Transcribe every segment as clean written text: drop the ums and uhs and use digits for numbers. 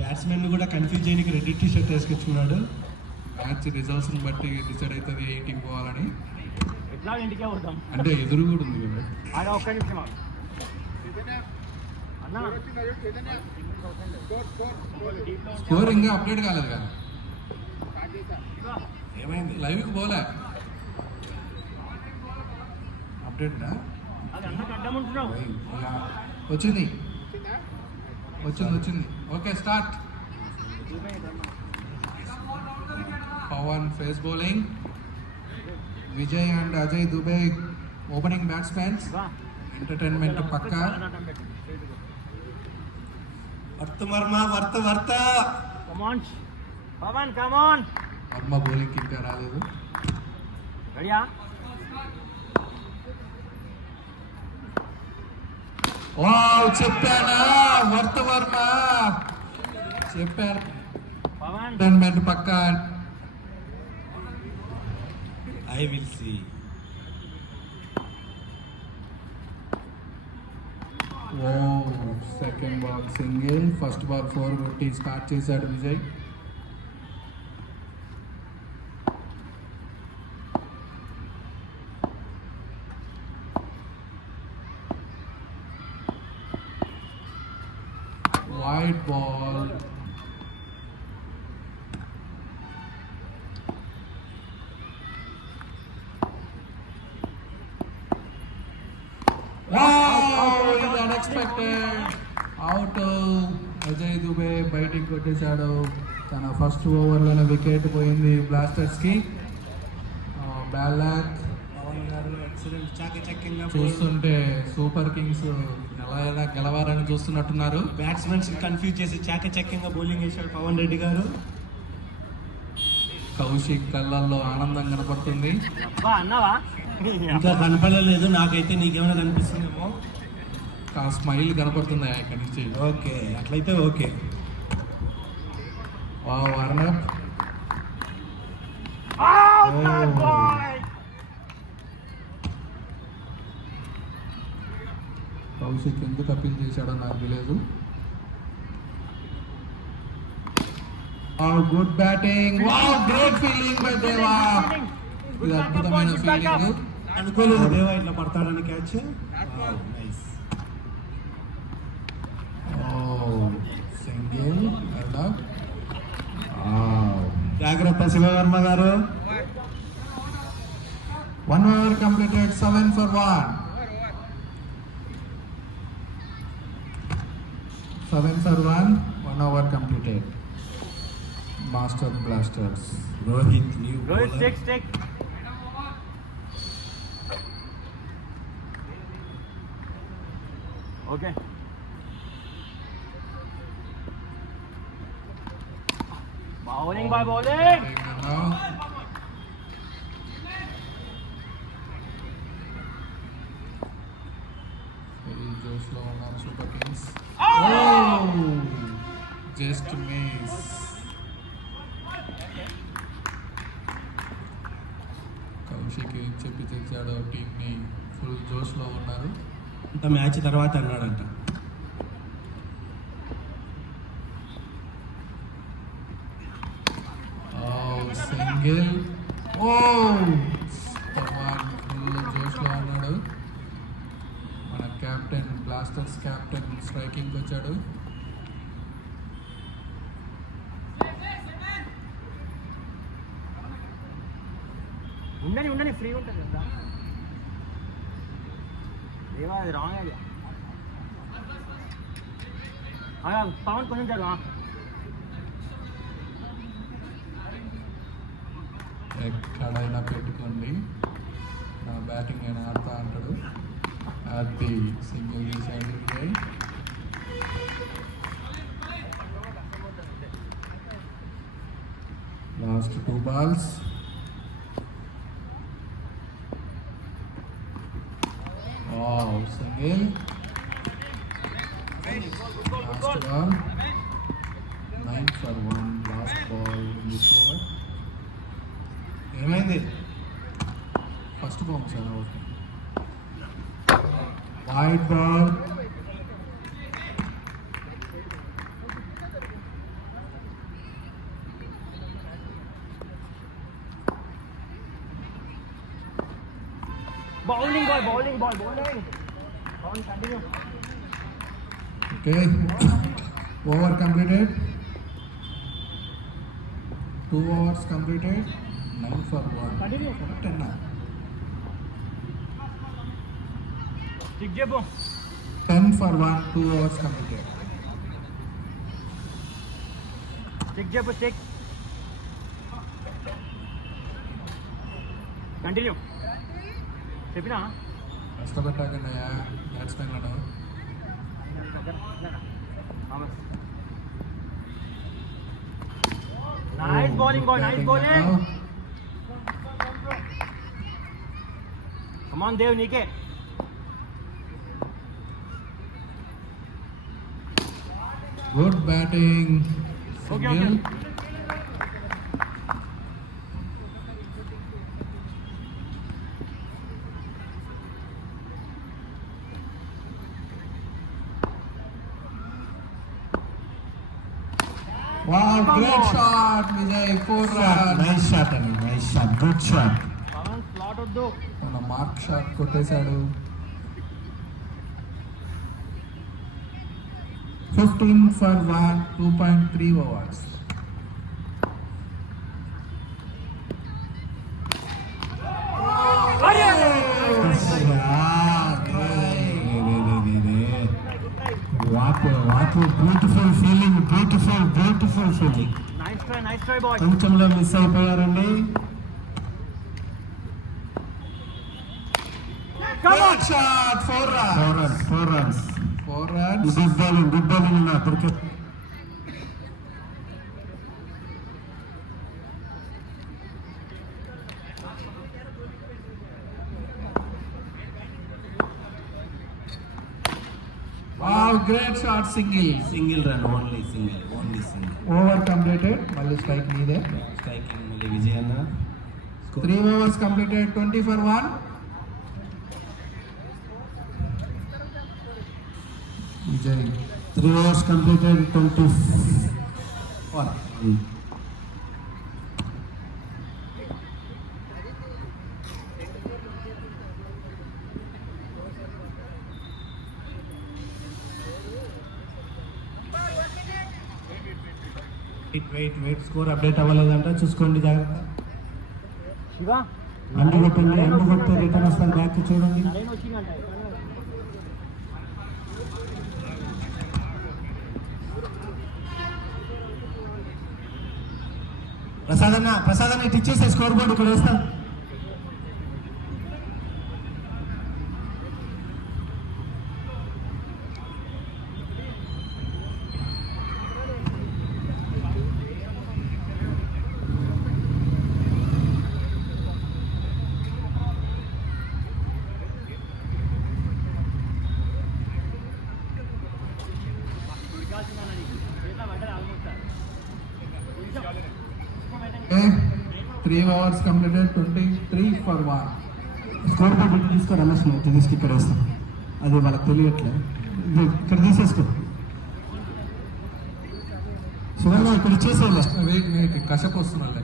బ్యాట్స్మెన్ కూడా కన్ఫ్యూజ్ చేయడానికి red T shirt వేసుకొచ్చుకున్నాడు. మ్యాచ్ రిజల్ట్స్ని బట్టి డిసైడ్ అవుతుంది ఏ టీం పోవాలని. ఎట్లా ఇంటికే వద్దాం అంటే ఎదురు కూడా ఉంది కదా. ఆడ ఒక్క నిమిషం అన్న స్కోర్ ఇంకా అప్డేట్ కాలేదు కదా. ఏమైంది? లైవ్కి పోలే అప్డేట్ అది అన్నకు అడ్డం ఉంటున్నావు. వచ్చింది వచ్చింది వచ్చింది. Okay start. Pawan pace bowling, Vijay and Ajay Dubey opening batsmens. Entertainment పక్క. వర్త come on Pawan. Varma bowling ఇంకా రాలేదు. రెడీయా? చెప్పానా వర్మ చెప్పాను. పవన్ ఎంటర్టైన్మెంట్ పక్క. I will see. Second ball single, first ball 4 కొట్టి స్టార్ట్ చేశాడు Vijay. Wide ball. Unexpected out. Ajay Dubey బయటికి కొట్టేశాడు. తన ఫస్ట్ ఓవర్లోనే వికెట్ పోయింది బ్లాస్టర్స్కి. Bad luck. చూస్తుంటే సూపర్ కింగ్స్ ఎలా గెలవాలని చూస్తున్నట్టున్నారు. బ్యాట్స్మెన్స్ కన్ఫ్యూజ్ చేసి చాకచక్యంగా బౌలింగ్ వేశాడు పవన్ రెడ్డి గారు. కౌశిక్ కళ్ళల్లో ఆనందం కనపడుతుంది. అన్నావా? ఇంకా కనపడలేదు నాకైతే. నీకేమైనా కనిపిస్తుందేమో. ఆ స్మైల్ కనపడుతుంది ఇక్కడి నుంచి. ఓకే అట్లయితే ఓకే. వార్నప్. కౌశిక్ ఎందుకు అప్పీల్ చేశాడో నాకు తెలియదు. Good batting. Great feeling by దేవా. ఇది అద్భుతమైన ఫీలింగ్. అనుకోలేదు దేవా ఇట్లా పడతాడని క్యాచ్. నైస్. సింగిల్. జాగ్రత్త శివవర్మ గారు. 1 over completed. 7 for 1. 7 for 1. 1 over completed. Master Blasters. Rohit new Rohit stick. Okay bowling by bowling. జోష్లో ఉన్నారు Super Kings. Just miss. Kaushik చెప్పి తెచ్చాడు టీంని. ఫుల్ జోష్లో ఉన్నారు. ఇంత మ్యాచ్ తర్వాత అన్నాడంట. సింగిల్. ఫుల్ జోష్లో ఉన్నాడు. మన కెప్టెన్ బ్లాస్టర్స్ కెప్టెన్ స్ట్రైకింగ్కి వచ్చాడు. ఉండని ఫ్రీ ఉంటుంది కదా. ఏమో అది రాంగ్ ఐడియా. పవన్ కొంచెం జరుగు. ఎక్కడైనా పెట్టుకోండి, నా బ్యాటింగ్ నేను ఆడతా అంటాడు. అది సింగిల్ తీసాడు Vijay. Last 2 balls. Single. Last ball. 9 for 1. Last ball in this over. ఏమైంది? First ball sir out. Wide ball. Bowling ball, bowling ball, bowling. Bowling, continue. Okay. Over completed. 2 overs completed. 9 for 1. Continue. 10 na. Stick Jebu. 10 for 1. 2 overs completed. Stick Jebu, stick. Continue. Stepina. కష్టపడ్డాకన్నయ్య బ్యాట్స్మెన్లను. Nice bowling boy, nice bowling. Come on, Dev, Nike. Good batting. Okay, Single. okay. Wow, great shot, Vijay. 4 runs. Nice shot అండి, nice shot, good shot. Pawan, slot వద్దు. తన mark shot కొట్టేశాడు. 15 for 1. 2.3 overs. What beautiful feeling, beautiful feeling. Nice try, boy. కొంచెంలో miss అయిపోయారండి. Come on. Great shot. 4 runs. 4 runs. 4 runs. Good bowling నా cricket. Wow, great shot. Single. Single run, only single. Over completed. మళ్ళీ స్ట్రైక్ మీదే. స్ట్రైకింగ్ మళ్ళీ విజయ్ అన్న. 3 overs completed. 20 for 1. Vijay. 3 overs completed. 21. Wait score update అవ్వలేదంట, చూసుకోండి జాగ్రత్త. Shiva. అండు కొట్టే రిటర్న్ వస్తాను, బ్యాక్ చూడండి. Narayan వచ్చిందంట. ప్రసాద్ అన్న ఇటు ఇచ్చేసే స్కోర్ బోర్డు ఇక్కడ వేస్తాం. Okay. 3 overs completed. 23 for 1. స్కోర్ బోర్డు ఇటు తీసుకో రమేష్, ఇటు తీసుకు ఇక్కడ వేస్తాం. అది వాళ్ళకి తెలియట్లే, ఇక్కడ తీసేసుకో. సువర్ణ ఇక్కడ ఇచ్చేసేయాలి. వెయిట్ కషప్ వస్తున్నాడు.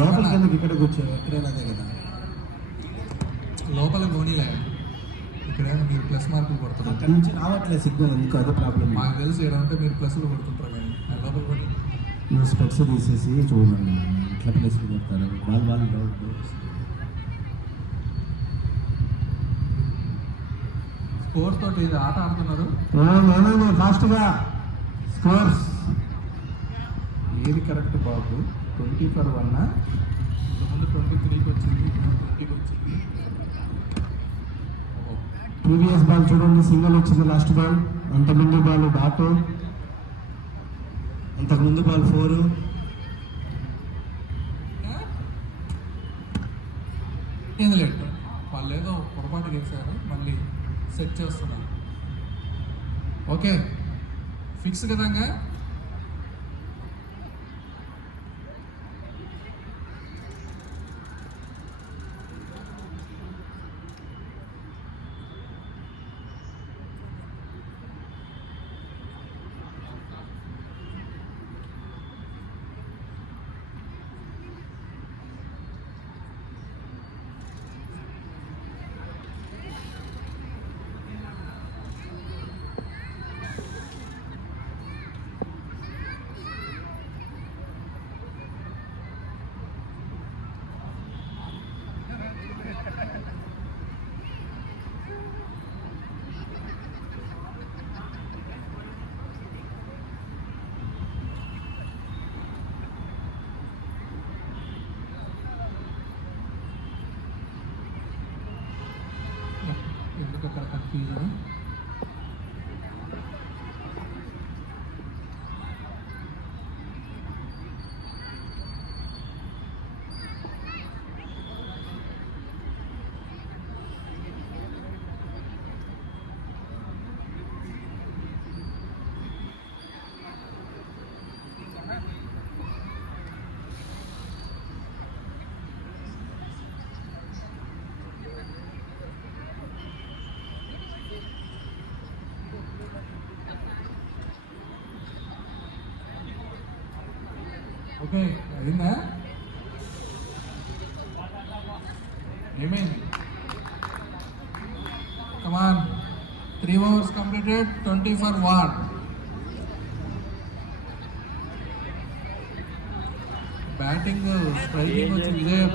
లోపలికి ఎందుకు ఇక్కడ కూర్చో, ఎక్కడైనా అదే కదా. లోపల గోనీలే. ఇక్కడేమో మీరు ప్లస్ మార్కులు కొడుతున్నారు. అక్కడ నుంచి రావట్లేదు సిగ్నల్, ఎందుకు అదే ప్రాబ్లం. మాకు తెలిసి ఏదంటే మీరు ప్లస్లు కొడుతుంటారు కానీ లోపల కొని మీరు స్పెట్స్ తీసేసి చూడండి ఎట్లా ప్లేస్లు కొడతారు. వాళ్ళు డౌట్. స్కోర్ తోటి ఇది ఆట ఆడుతున్నారు. ఫాస్ట్గా స్కోర్స్. ఏది కరెక్ట్ బాబు? 20 for 1. ముందు 23కి వచ్చింది, 20కి వచ్చింది. ప్రీవియస్ బాల్ చూడండి, సింగిల్ వచ్చింది లాస్ట్ బాల్. అంతకుముందు బాల్ డాట్, అంతకుముందు బాల్ 4. ఏం లేదు, వాళ్ళు ఏదో పొరపాటు చేశారు, మళ్ళీ సెట్ చేస్తున్నారు. ఓకే, ఫిక్స్ కదంగా. ఓకే అయిందా ఏమైంది కమాన్ 3 overs completed 20 for 1 బ్యాటింగ్ స్ట్రైకింగ్ వచ్చి విజయ్